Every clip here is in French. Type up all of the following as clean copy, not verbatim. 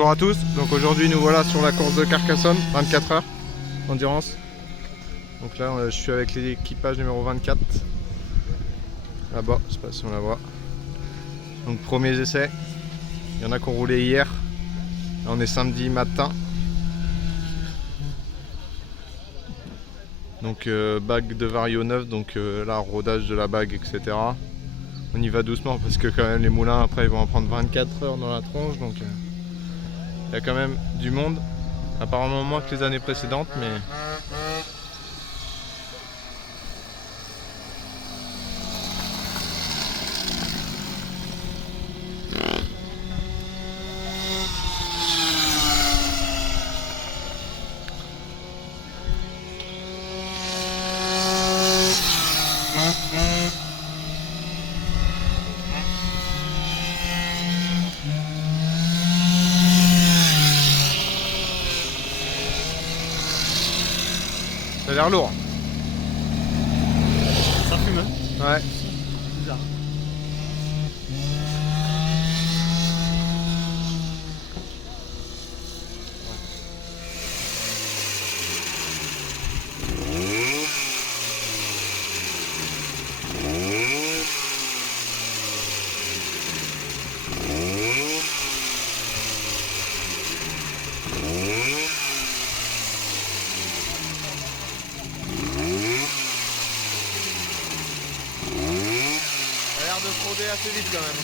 Bonjour à tous, donc aujourd'hui nous voilà sur la course de Carcassonne, 24 heures endurance. Donc là je suis avec l'équipage numéro 24, là-bas, je sais pas si on la voit. Donc premiers essais, il y en a qui ont roulé hier, là on est samedi matin. Donc bague de vario neuf, donc là rodage de la bague, etc. On y va doucement parce que quand même les moulins après ils vont en prendre 24 heures dans la tronche, donc il y a quand même du monde, apparemment moins que les années précédentes, mais ça a l'air lourd. Ça fume, hein? Ouais. Bizarre. Ça a l'air de frauder assez vite quand même.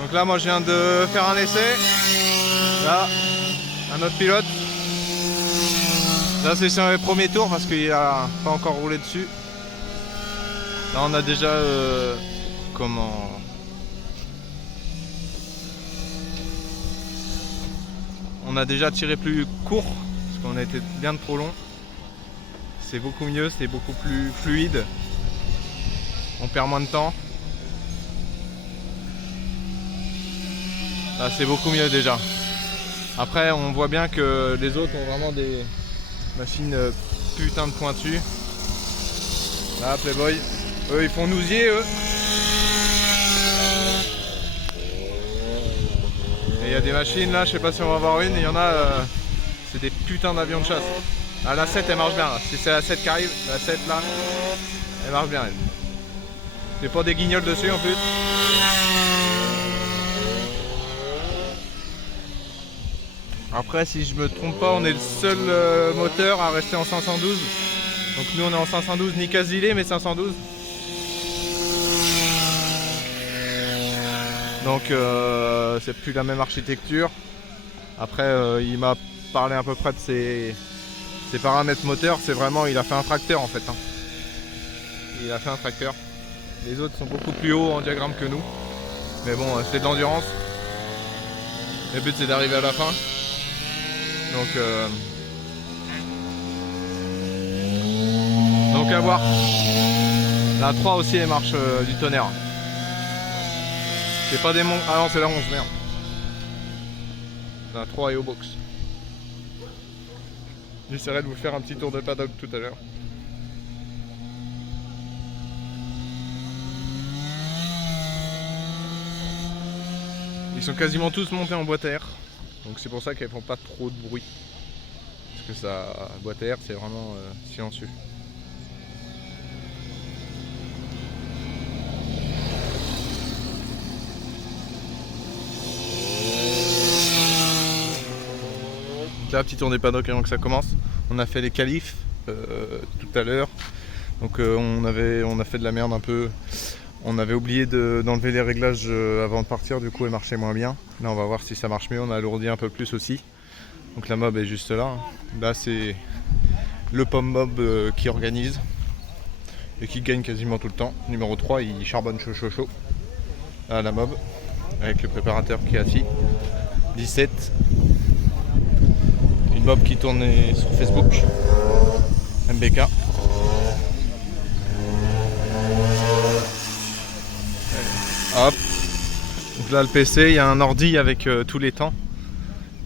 Donc là moi je viens de faire un essai. Là, un autre pilote. Là c'est sur les premiers tours parce qu'il a pas encore roulé dessus. Là on a déjà comment... On a déjà tiré plus court parce qu'on a été bien trop long. C'est beaucoup mieux, c'est beaucoup plus fluide. On perd moins de temps. Là c'est beaucoup mieux déjà. Après on voit bien que les autres ont vraiment des machines putain de pointues. Là Playboy, eux ils font nousier eux. Et il y a des machines là, je sais pas si on va avoir une, il y en a, c'est des putains d'avions de chasse. Ah, la 7 elle marche bien là, si c'est la 7 qui arrive, la 7 là, elle marche bien elle. Il n'y a pas des guignols dessus en plus. Après si je me trompe pas, on est le seul moteur à rester en 512. Donc nous on est en 512, ni casilé mais 512. Donc c'est plus la même architecture. Après il m'a parlé à peu près de ses paramètres moteurs. C'est vraiment, il a fait un tracteur en fait. Hein. Il a fait un tracteur. Les autres sont beaucoup plus hauts en diagramme que nous. Mais bon, c'est de l'endurance. Le but c'est d'arriver à la fin. Donc à voir. La 3 aussi elle marche du tonnerre. C'est pas des monts. Ah non c'est la 11 merde. La 3 est au box. J'essaierai de vous faire un petit tour de paddock tout à l'heure. Ils sont quasiment tous montés en boîte à air. Donc c'est pour ça qu'elles font pas trop de bruit. Parce que ça, boîte à air c'est vraiment silencieux. Là, petit tour des paddocks avant que ça commence. On a fait les qualifs tout à l'heure. Donc on a fait de la merde un peu. On avait oublié d'enlever les réglages avant de partir, du coup elle marchait moins bien. Là on va voir si ça marche mieux, on a alourdi un peu plus aussi. Donc la mob est juste là. Là c'est le pomme mob qui organise et qui gagne quasiment tout le temps. Numéro 3 il charbonne chaud. Là la mob avec le préparateur qui est assis. 17. Une mob qui tourne sur Facebook. MBK. Hop. Donc là le PC, il y a un ordi avec tous les temps.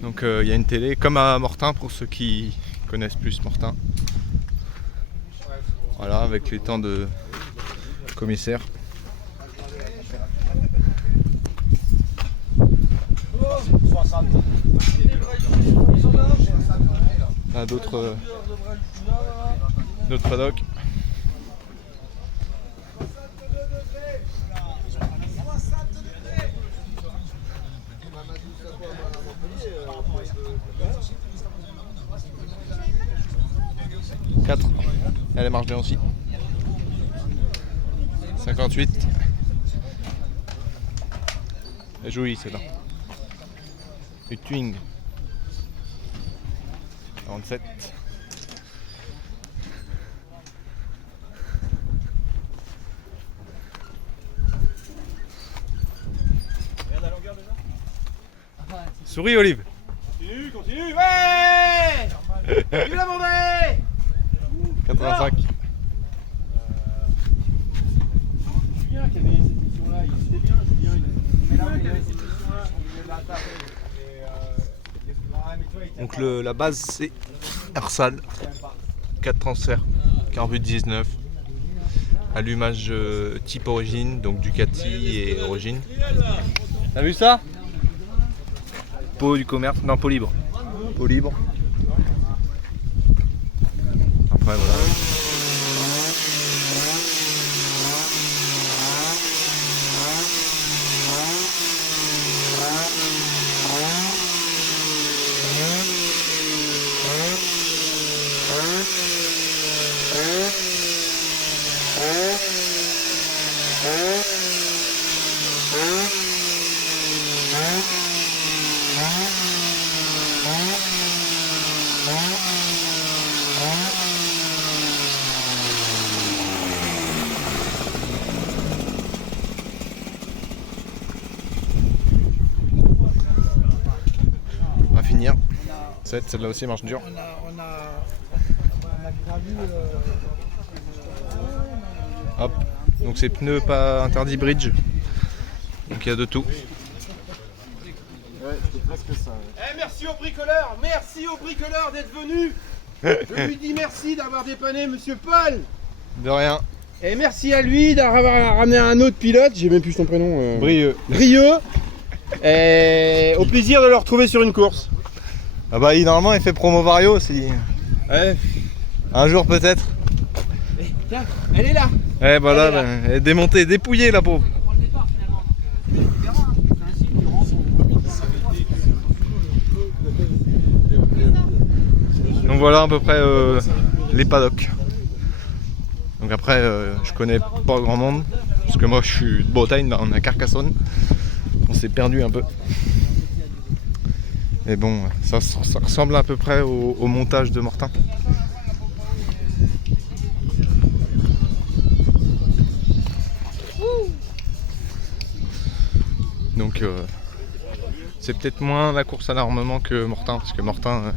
Donc il y a une télé comme à Mortain pour ceux qui connaissent plus Mortain. Voilà, avec les temps de commissaire. Là d'autres paddocks. Elle marche bien aussi. 58. Elle est jolie celle-là. Le Twing. 47. Souris Olive. Continue, ouais. Vive la Vendée. 85. Julien qui avait cette émission-là, il était bien, Julien qui avait cette émission-là, on l'a tapé. Donc la base c'est Ersal. 4 transferts, carbu 19. Allumage type origine, donc Ducati et origine. T'as vu ça? Pot du commerce, non pot libre. Pot libre. Après voilà. chaussettes, celle-là aussi marche dur. On a gravi. Hop, donc c'est pneus pas interdit bridge. Donc il y a de tout. Ouais, c'était presque ça. Ouais. Merci au bricoleur d'être venu. Je lui dis merci d'avoir dépanné Monsieur Paul. De rien. Et merci à lui d'avoir ramené un autre pilote, j'ai même plus son prénom. Brieux. Et au plaisir de le retrouver sur une course. Ah bah normalement il fait promo vario aussi. Ouais. Un jour peut-être. Tiens, elle est là. Ouais voilà, elle est démontée, dépouillée la pauvre. Donc voilà à peu près les paddocks. Donc après je connais pas grand monde, parce que moi je suis de Bretagne, là, on est à Carcassonne. On s'est perdu un peu. Mais bon, ça ressemble à peu près au montage de Mortain. Donc c'est peut-être moins la course à l'armement que Mortain, parce que Mortain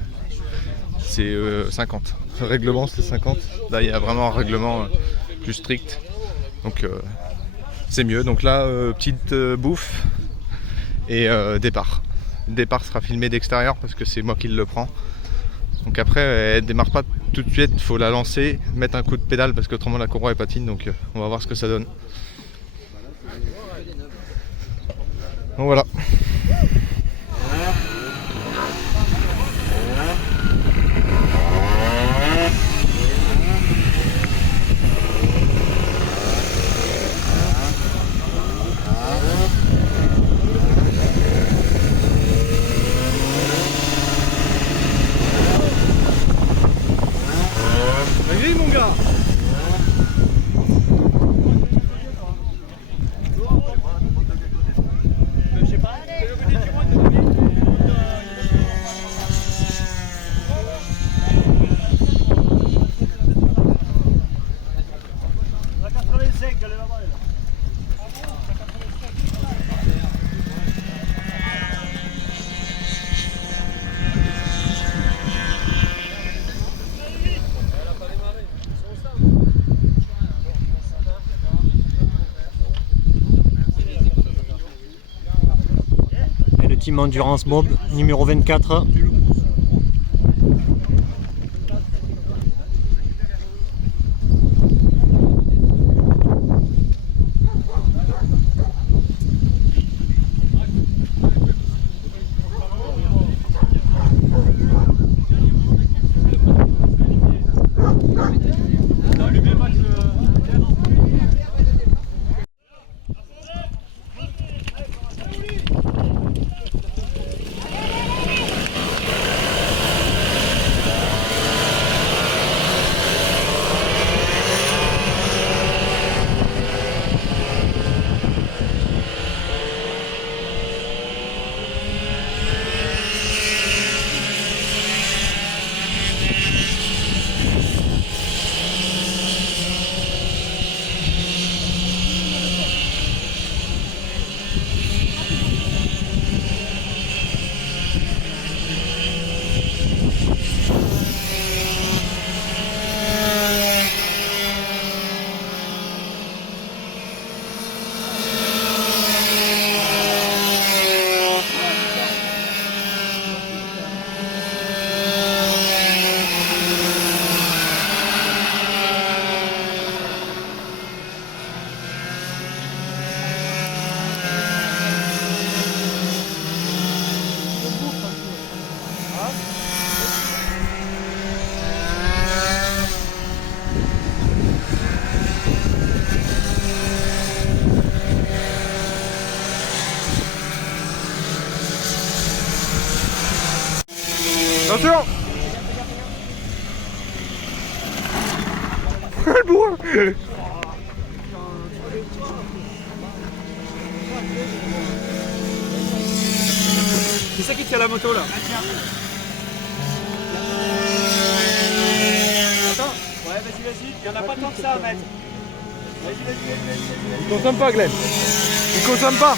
c'est 50. Le règlement c'est 50. Là il y a vraiment un règlement plus strict. Donc c'est mieux. Donc là petite bouffe et départ. Le départ sera filmé d'extérieur parce que c'est moi qui le prends. Donc après elle démarre pas tout de suite, il faut la lancer, mettre un coup de pédale parce qu'autrement la courroie est patine, donc on va voir ce que ça donne. Donc voilà. Allez mon gars. Team Endurance Mob numéro 24. Attention. Le bourre. C'est ça qui tient la moto là. Attends, ouais vas-y, il y en a pas tant que ça à mettre. Il consomme pas Glenn. Il consomme pas.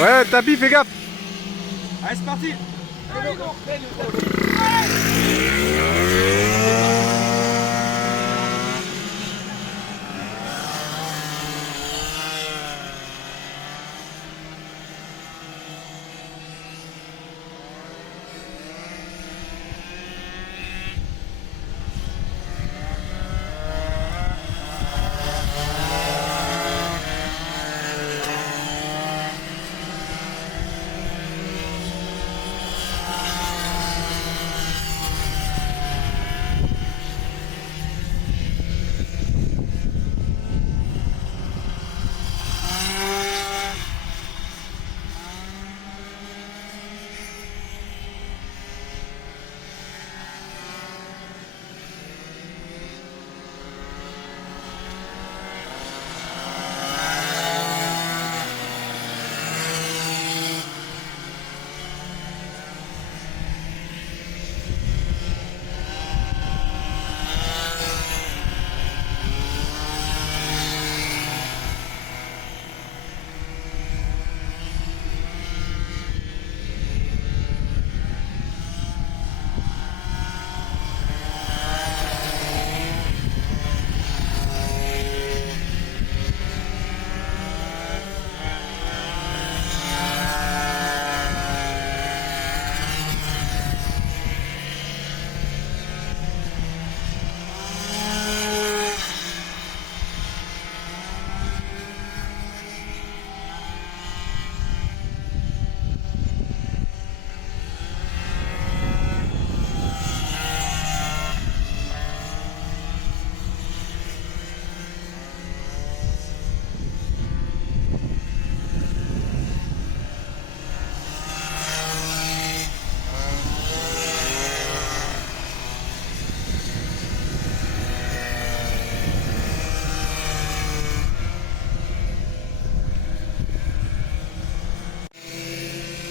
Ouais, tapis, fais gaffe. Allez, c'est parti.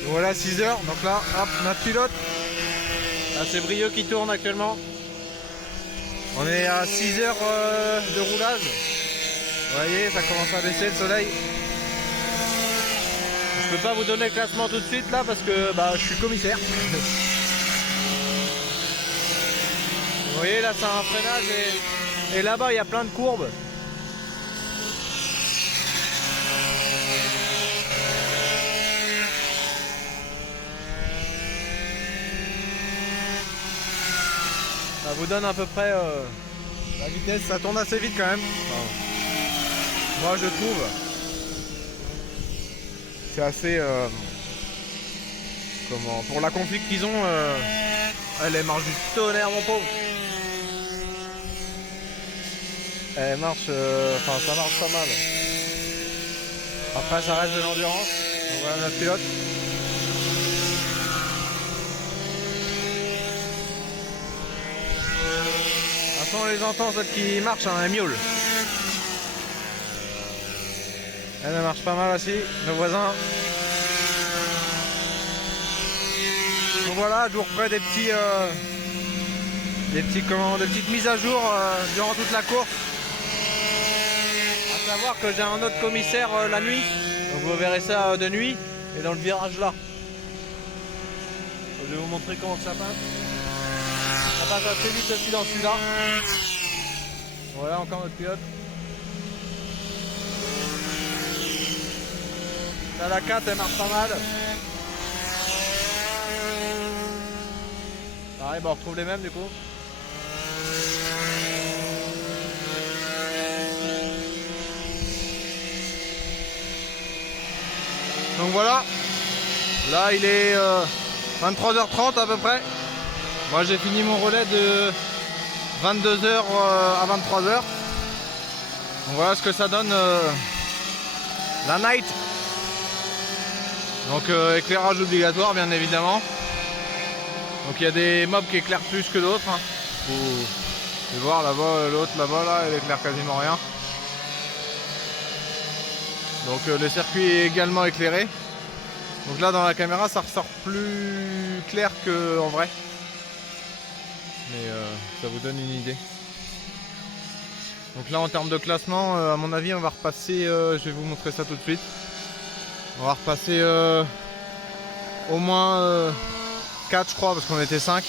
Voilà 6 heures, donc là, hop, notre pilote. Là, c'est Brieux qui tourne actuellement. On est à 6 heures de roulage. Vous voyez, ça commence à baisser le soleil. Je peux pas vous donner le classement tout de suite là parce que bah, je suis commissaire. Vous voyez, là, c'est un freinage et là-bas, il y a plein de courbes. Ça vous donne à peu près la vitesse, ça tourne assez vite quand même. Enfin, moi je trouve. C'est assez... comment, pour la config qu'ils ont, elle marche du tonnerre mon pauvre. Elle marche, enfin ça marche pas mal. Après ça reste de l'endurance. On voit notre pilote. De toute façon, on les entend, celles qui marchent, hein, un miaule. Elle marche pas mal aussi, nos voisins. Donc voilà, je vous referai des petites mises à jour durant toute la course. À savoir que j'ai un autre commissaire la nuit, donc vous verrez ça de nuit et dans le virage là. Je vais vous montrer comment ça passe. Ça passe assez vite aussi dans celui-là. Voilà encore notre pilote. Là, la 4 elle marche pas mal. Pareil, bon, on retrouve les mêmes du coup. Donc voilà. Là il est 23h30 à peu près. Moi j'ai fini mon relais de 22h à 23h. Donc voilà ce que ça donne la night. Donc éclairage obligatoire bien évidemment. Donc il y a des mobs qui éclairent plus que d'autres. Hein. Vous pouvez voir là-bas, l'autre là-bas là, elle éclaire quasiment rien. Donc le circuit est également éclairé. Donc là dans la caméra ça ressort plus clair qu'en vrai. mais ça vous donne une idée. Donc là en termes de classement, à mon avis on va repasser, je vais vous montrer ça tout de suite. On va repasser au moins 4 je crois parce qu'on était 5.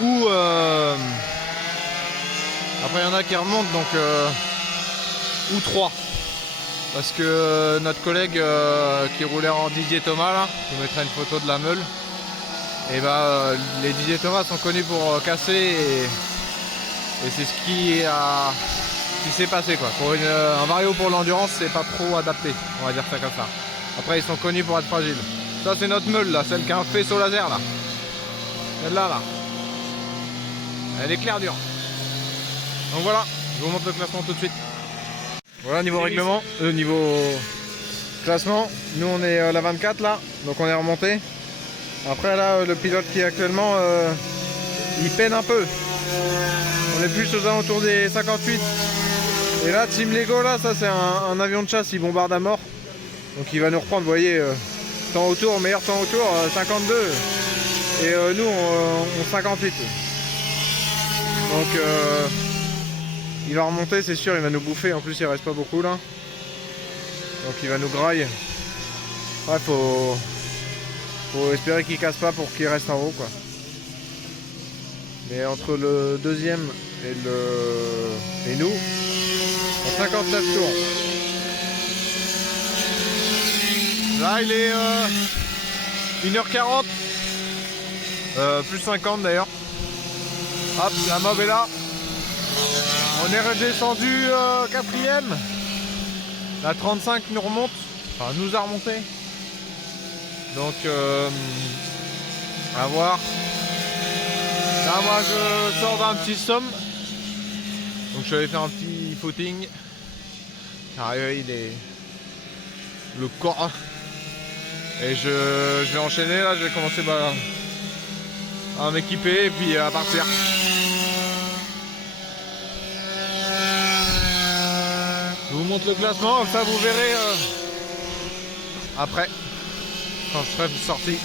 Ou après il y en a qui remontent donc ou 3. Parce que notre collègue qui roulait en Didier Thomas là, je vous mettrai une photo de la meule. Et bah les Didier Thomas sont connus pour casser et c'est ce qui s'est passé quoi. Pour un vario pour l'endurance c'est pas trop adapté, on va dire ça comme ça. Après ils sont connus pour être fragiles. Ça c'est notre meule là, celle qui a un faisceau laser là. Celle-là là. Elle est claire dure. Donc voilà, je vous montre le classement tout de suite. Voilà niveau règlement, niveau classement, nous on est à la 24 là, donc on est remonté. Après là le pilote qui est actuellement il peine un peu. On est plus aux alentours des 58. Et là Team Lego là, ça c'est un avion de chasse, il bombarde à mort. Donc il va nous reprendre, vous voyez, temps autour, meilleur temps autour, 52. Et nous on 58. Donc il va remonter, c'est sûr, il va nous bouffer. En plus, il reste pas beaucoup là. Donc il va nous grailler. Ouais, faut espérer qu'il casse pas pour qu'il reste en haut quoi. Mais entre le deuxième et nous, on a 59 tours. Là, il est 1h40. Plus 50 d'ailleurs. Hop, la mob est là. On est redescendu 4ème. La 35 nous remonte. Enfin, nous a remonté. Donc, à voir. Là, moi, je sors d'un petit somme. Donc, je suis allé faire un petit footing. Il est le corps. Et je vais enchaîner. Là, je vais commencer à m'équiper et puis à partir. Je vous montre le classement, comme ça vous verrez après, quand je serai sorti.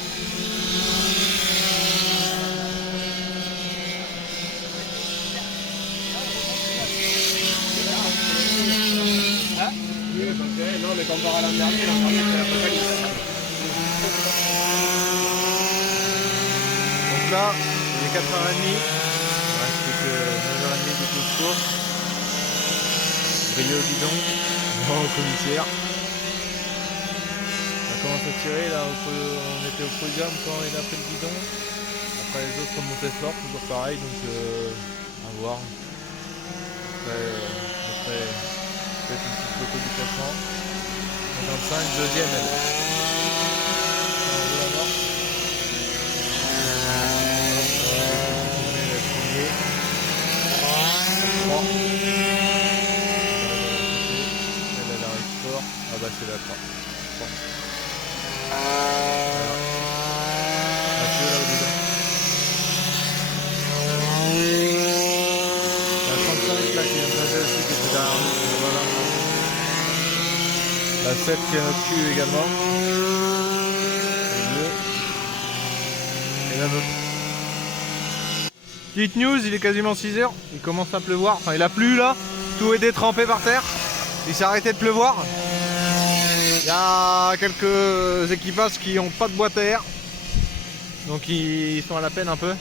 Ah oui, non, mais comme par l'an dernier, c'était la Apocalypse. Donc là, il est 4h30, il reste plus que 9h30 du coup de course. Briller au guidon, au commissaire. Ça commence à tirer là, on était au podium quand il a pris le guidon. Après les autres remontaient fort, toujours pareil, donc à voir. Après, je ferai peut-être une petite photo du classement. 55, deuxième elle. On roule à mort. Le premier. 3. Ah bah c'est la 3. Mathieu là au dedans. La 35 là qui vient de passer aussi qui était derrière nous. Voilà. La 7 qui est à notre cul également. Et la nôtre. Petite news, il est quasiment 6h. Il commence à pleuvoir. Enfin il a plu là. Tout est détrempé par terre. Il s'est arrêté de pleuvoir. Il y a quelques équipages qui n'ont pas de boîte à air. Donc ils sont à la peine un peu.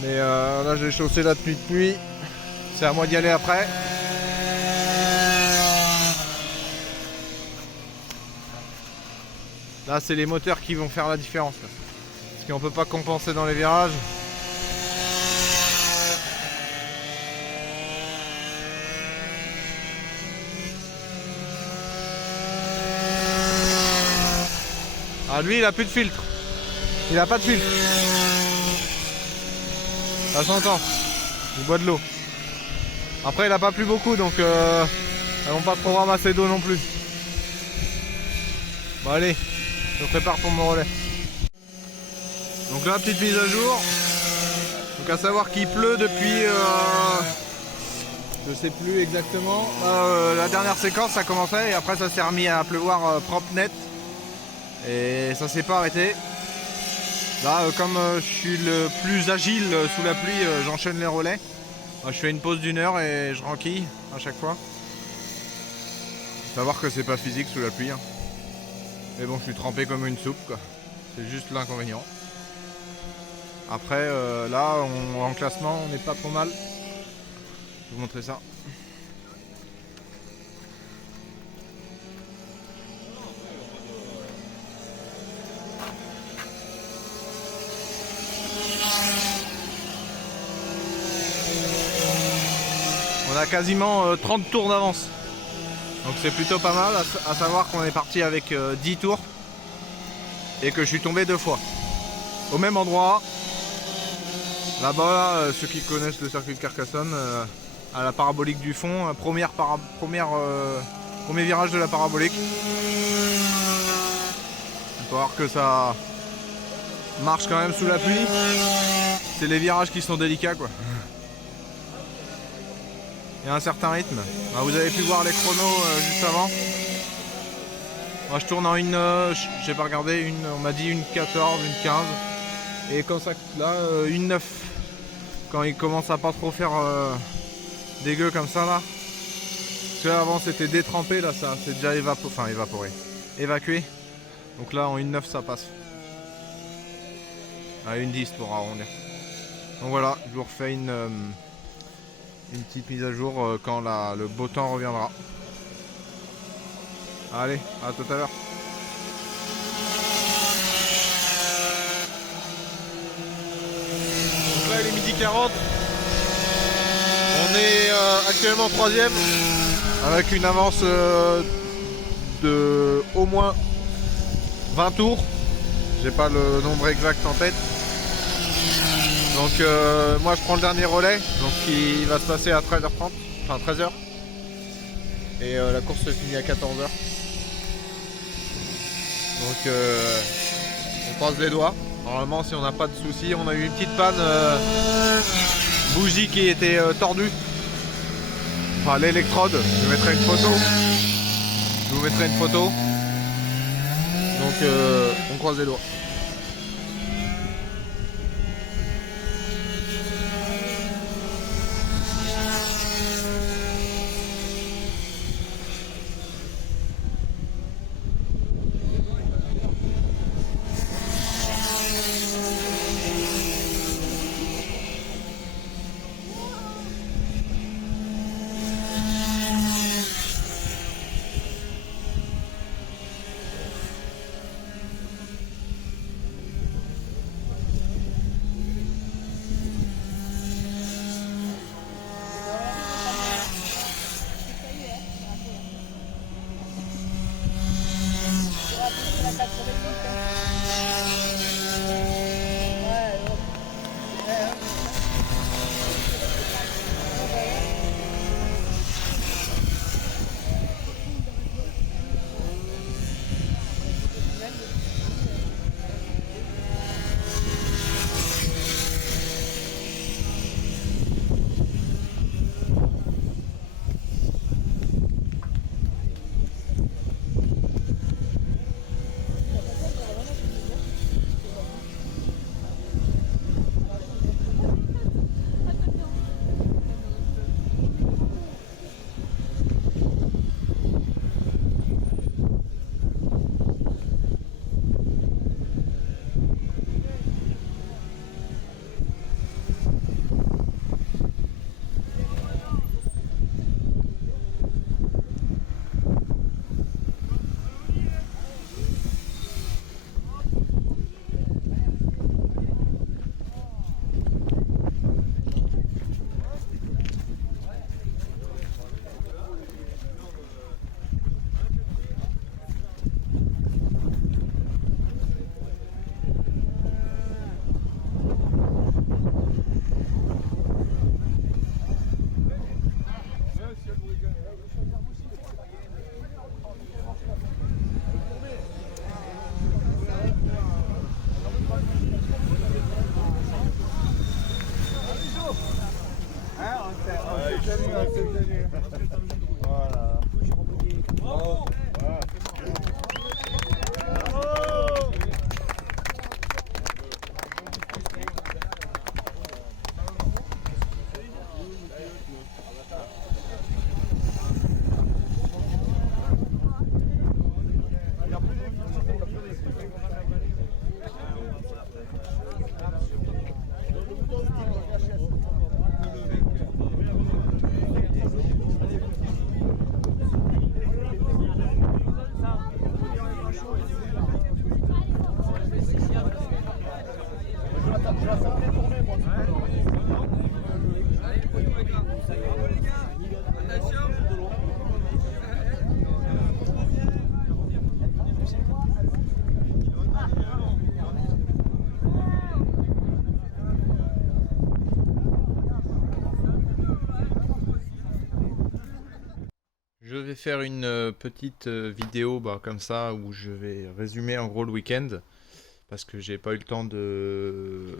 Mais là j'ai chaussé la tenue de pluie. C'est à moi d'y aller après. Là c'est les moteurs qui vont faire la différence. Là. Parce qu'on peut pas compenser dans les virages. Ah lui il a plus de filtre. Il a pas de filtre. Ça s'entend. Il boit de l'eau. Après il a pas plu beaucoup donc elles vont pas trop ramasser d'eau non plus. Bon allez, je prépare pour mon relais. Donc là petite mise à jour. Donc à savoir qu'il pleut depuis je sais plus exactement. La dernière séquence ça commençait et après ça s'est remis à pleuvoir propre net. Et ça s'est pas arrêté. Là, comme je suis le plus agile sous la pluie, j'enchaîne les relais. Je fais une pause d'1 heure et je renquille à chaque fois. Savoir que c'est pas physique sous la pluie. Hein. Mais bon, je suis trempé comme une soupe, quoi. C'est juste l'inconvénient. Après, là, en classement, on n'est pas trop mal. Je vais vous montrer ça. On a quasiment 30 tours d'avance. Donc c'est plutôt pas mal, à savoir qu'on est parti avec 10 tours et que je suis tombé 2 fois. Au même endroit, là-bas, ceux qui connaissent le circuit de Carcassonne, à la parabolique du fond, premier virage de la parabolique. Il faut voir que ça marche quand même sous la pluie. C'est les virages qui sont délicats, quoi. Il y a un certain rythme. Ah, vous avez pu voir les chronos juste avant. Moi je tourne en une, j'ai pas regardé, on m'a dit une 14, une 15. Et quand ça, là, une 9. Quand il commence à pas trop faire dégueu comme ça là. Parce que avant c'était détrempé, là ça c'est déjà évacué. Donc là en une 9 ça passe. À une 10 pour arrondir. Donc voilà, je vous refais une petite mise à jour quand le beau temps reviendra. Allez, à tout à l'heure. Donc là il est midi 40. On est actuellement 3ème avec une avance de au moins 20 tours. J'ai pas le nombre exact en tête. Donc moi je prends le dernier relais, donc qui va se passer à 13h30, enfin 13h. Et la course se finit à 14h. Donc on croise les doigts. Normalement si on n'a pas de soucis, on a eu une petite panne bougie qui était tordue. Enfin l'électrode, je vous mettrai une photo. Donc on croise les doigts. vais faire une petite vidéo comme ça où je vais résumer en gros le week-end parce que j'ai pas eu le temps de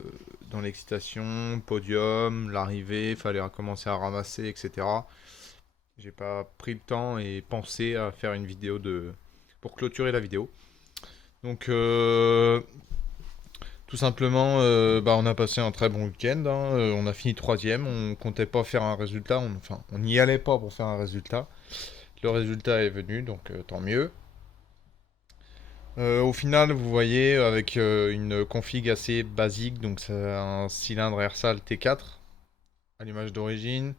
dans l'excitation, podium, l'arrivée, fallait commencer à ramasser, etc. J'ai pas pris le temps et pensé à faire une vidéo pour clôturer la vidéo. Donc tout simplement, on a passé un très bon week-end. Hein. On a fini troisième. On comptait pas faire un résultat. On n'y allait pas pour faire un résultat. Le résultat est venu, donc tant mieux. Au final, vous voyez, avec une config assez basique, donc c'est un cylindre Ersal T4, allumage d'origine,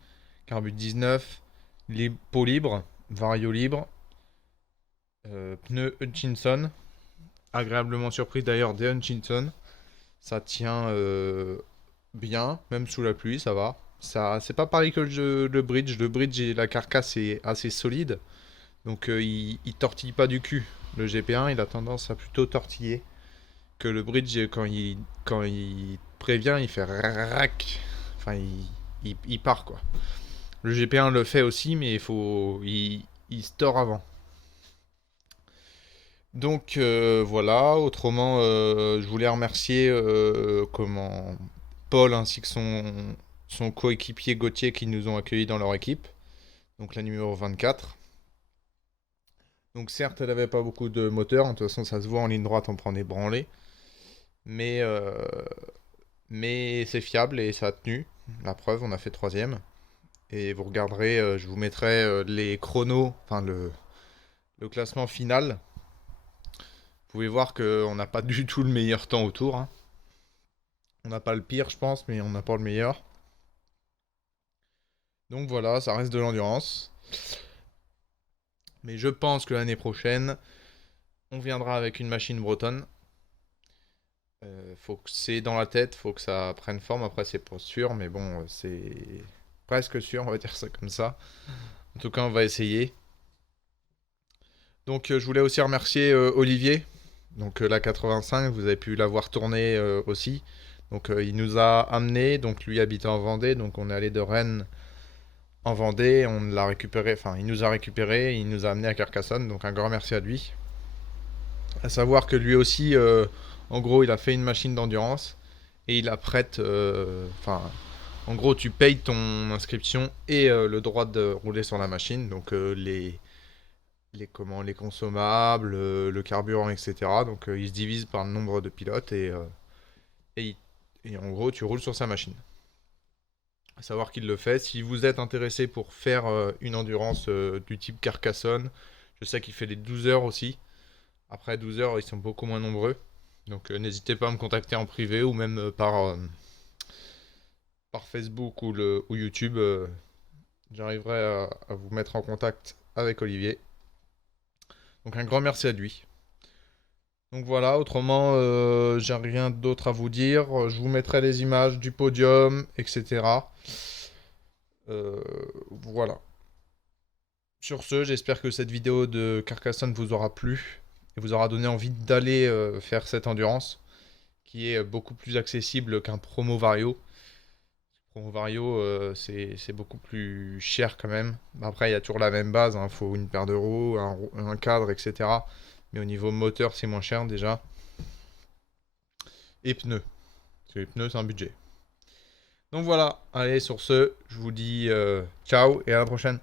carbure 19, pot libre, vario libre, pneus Hutchinson, agréablement surpris d'ailleurs des Hutchinson. Ça tient bien, même sous la pluie, ça va. C'est pas pareil que le bridge. Le bridge et la carcasse est assez solide. Donc il tortille pas du cul. Le GP1 il a tendance à plutôt tortiller. Que le bridge quand il prévient il fait rac. Enfin il part quoi. Le GP1 le fait aussi mais il se tord avant. Donc voilà, autrement je voulais remercier Paul ainsi que son coéquipier Gauthier qui nous ont accueillis dans leur équipe. Donc la numéro 24. Donc certes elle n'avait pas beaucoup de moteur, de toute façon ça se voit en ligne droite, on prend des branlées. Mais c'est fiable et ça a tenu. La preuve, on a fait troisième. Et vous regarderez, je vous mettrai les chronos, enfin le classement final. Vous pouvez voir qu'on n'a pas du tout le meilleur temps autour. Hein. On n'a pas le pire, je pense, mais on n'a pas le meilleur. Donc voilà, ça reste de l'endurance. Mais je pense que l'année prochaine, on viendra avec une machine bretonne. Faut que c'est dans la tête, faut que ça prenne forme. Après, c'est pas sûr, mais bon, c'est presque sûr, on va dire ça comme ça. En tout cas, on va essayer. Donc, je voulais aussi remercier Olivier. Donc, la 85, vous avez pu la voir tourner aussi. Donc, il nous a amené. Donc, lui habitait en Vendée. Donc, on est allé de Rennes en Vendée. On l'a récupéré. Enfin, il nous a récupéré. Il nous a amené à Carcassonne. Donc, un grand merci à lui. À savoir que lui aussi, en gros, il a fait une machine d'endurance. Et il la prête. En gros, tu payes ton inscription et le droit de rouler sur la machine. Donc, les consommables, le carburant, etc. Donc il se divise par le nombre de pilotes et en gros tu roules sur sa machine. À savoir qu'il le fait. Si vous êtes intéressé pour faire une endurance du type Carcassonne, je sais qu'il fait les 12 heures aussi. Après 12 heures, ils sont beaucoup moins nombreux. Donc n'hésitez pas à me contacter en privé ou même par Facebook ou YouTube. J'arriverai à vous mettre en contact avec Olivier. Donc un grand merci à lui. Donc voilà, autrement, j'ai rien d'autre à vous dire. Je vous mettrai les images du podium, etc. Voilà. Sur ce, j'espère que cette vidéo de Carcassonne vous aura plu et vous aura donné envie d'aller faire cette endurance qui est beaucoup plus accessible qu'un promo Vario. Promo Vario, c'est beaucoup plus cher quand même. Après, il y a toujours la même base, hein. Faut une paire de roues, un cadre, etc. Mais au niveau moteur, c'est moins cher déjà. Et pneus. Parce que les pneus, c'est un budget. Donc voilà, allez, sur ce, je vous dis ciao et à la prochaine.